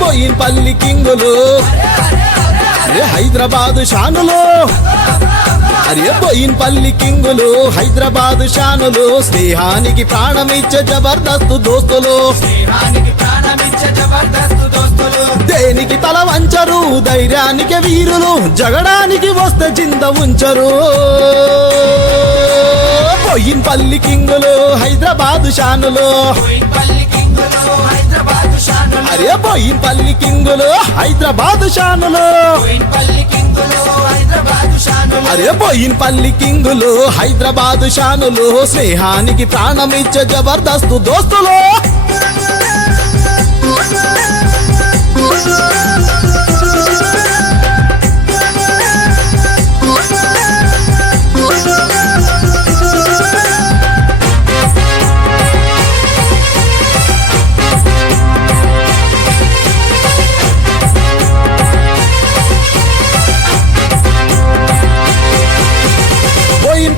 బోయిన్పల్లి కింగులు హైదరాబాదు షానులు అరే బోయిన్పల్లి కింగులు హైదరాబాదు షానులు స్నేహానికి ప్రాణమిచ్చే జబర్దస్తు దోస్తులు దేనికి తల వంచరు ధైర్యానికి వీరులు జగడానికి వస్తే చింత ఉంచరు బోయిన్పల్లి కింగులు హైదరాబాదు షానులు అరే బోయిన్పల్లి కింగులు హైదరాబాదు షానులు అరే బోయిన్పల్లి కింగులు హైదరాబాదు షానులు స్నేహానికి ప్రాణమిచ్చే జబర్దస్తు దోస్తులు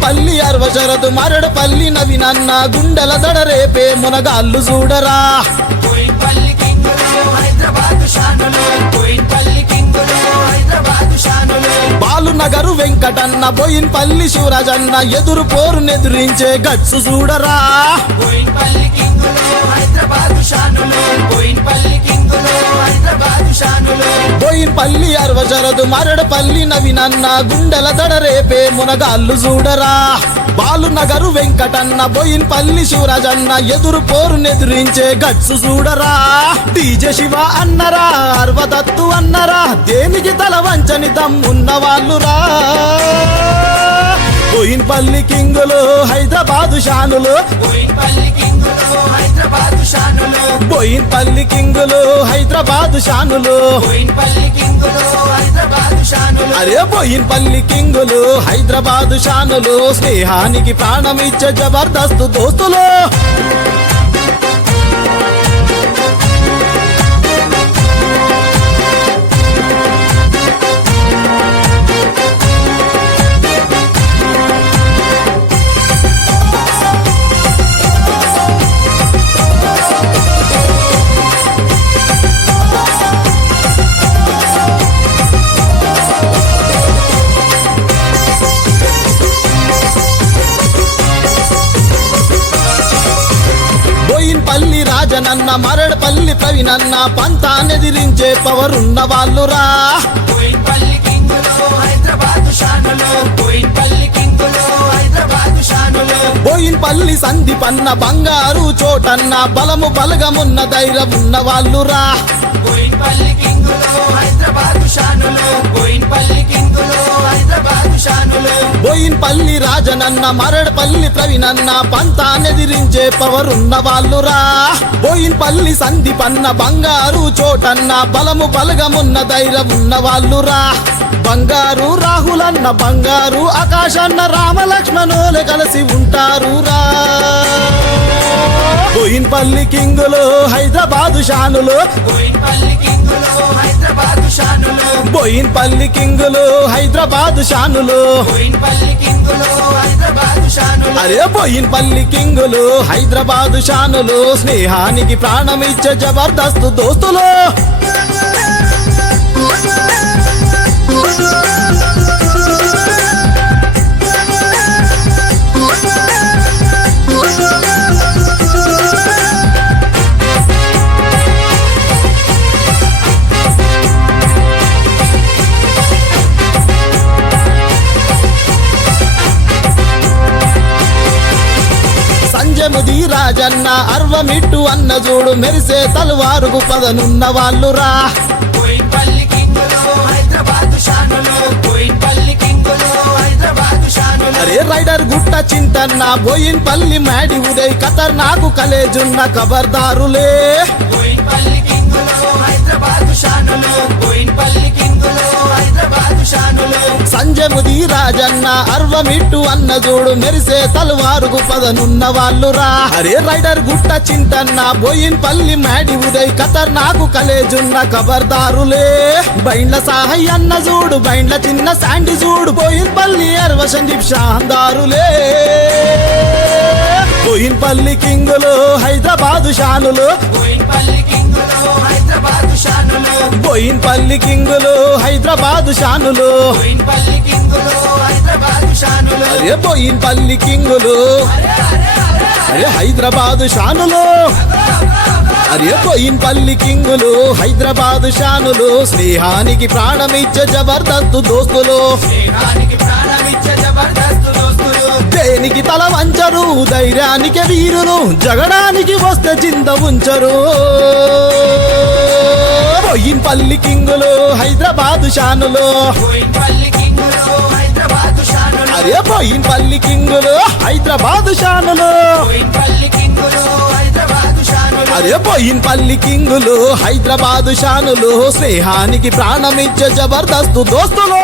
పల్లి అర్వశరదు మరడపల్లి నవినన్న గుండెల దడ రేపే మునగాళ్ళు చూడరా బాలునగరు వెంకటన్న బోయిన్పల్లి శివరాజన్న ఎదురు పోరునెదిరించే గట్సు చూడరా బోయిన్పల్లి అర్వశరదు మరడపల్లి నవినన్న గుండెల దడ రేపే మునగాళ్ళు చూడరా బాలునగరు వెంకటన్న బోయిన్పల్లి శివరాజన్న ఎదురు పోరునెదిరించే గట్సు చూడరా డీజే శివ అన్నరా అర్వదత్తు అన్నరా దేనికి తల వంచని దమ్మున్న వాళ్ళురా బోయిన్పల్లి కింగులు హైదరాబాదు షానులు బోయిన్పల్లి కింగులు హైదరాబాదు షానులు అరే బోయిన్పల్లి కింగులు హైదరాబాదు షానులు స్నేహానికి ప్రాణమిచ్చే జబర్దస్తు దోస్తులు పల్లి రాజనన్న మరడపల్లి ప్రవీణన్న పంతానెదిరించే పవరున్న వాళ్ళురా బోయిన్పల్లి సందీపన్న బంగారు చోటన్న బలము బలగమున్న ధైర్యం ఉన్న వాళ్ళురా బోయిన్పల్లి రాజనన్న మరడపల్లి ప్రవీణన్న పంతానెదిరించే పవరున్న వాళ్ళురా బోయిన్పల్లి సందీపన్న బంగారు చోటన్న బలము బలగమున్న ధైర్యం ఉన్న వాళ్ళురా బంగారు రాహులన్న బంగారు ఆకాశన్న రామలక్ష్మణులు కలిసి ఉంటారురా బోయిన్పల్లి కింగులు హైదరాబాదు షానులు బోయిన్పల్లి కింగులు హైదరాబాదు షానులు అరే బోయిన్పల్లి కింగులు హైదరాబాదు షానులు స్నేహానికి ప్రాణమిచ్చే జబర్దస్తు దోస్తులు సంజముది రాజన్న అర్వమిట్టు అన్న చూడు మెరిసే తలవారుకు పదనున్న వాళ్ళురా అరే రైడర్ గుట్ట చింతన్న బోయిన్పల్లి మాడి ఉదయ్ ఖతర్ నాకు కలేజున్న ఖబర్దారులే సంజముది రాజన్న అర్వమిట్టు అన్న చూడు మెరిసే తలవారుకు పదనున్న వాళ్ళురా అరే రైడర్ గుట్ట చింతన్న బోయిన్పల్లి మాడి ఉదయ్ ఖతర్ నాకు కలేజున్న ఖబర్దారులే బైండ్ల సాహై అన్న చూడు బైండ్ల చిన్న శాండి చూడు బోయిన్పల్లి అర్వ సందీప్ షాందారులే బోయిన్పల్లి కింగులు హైదరాబాదు షానులు బోయిన్పల్లి కింగులు హైదరాబాదు షానులు బోయిన్పల్లి కింగులు హైదరాబాద్ షానులు అరే బోయిన్పల్లి కింగులు అరే హైదరాబాదు షానులు అరే బోయిన్పల్లి కింగులు హైదరాబాదు షానులు స్నేహానికి ప్రాణమిచ్చే జబర్దస్తు దోస్తులు స్నేహానికి ప్రాణమిచ్చే జబర్దస్త్ దోస్తులు దేనికి తల వంచరు ధైర్యానికి వీరులు జగడానికి వస్తే చింత ఉంచరు బోయిన్పల్లి కింగులు హైదరాబాదు షానులు బోయిన్పల్లి కింగులు హైదరాబాద్ షానులు అరే బోయిన్పల్లి కింగులు హైదరాబాదు షానులు బోయిన్పల్లి కింగులు హైదరాబాద్ షానులు అరే బోయిన్పల్లి కింగులు హైదరాబాదు షానులు స్నేహానికి ప్రాణమిచ్చే జబర్దస్తు దోస్తులు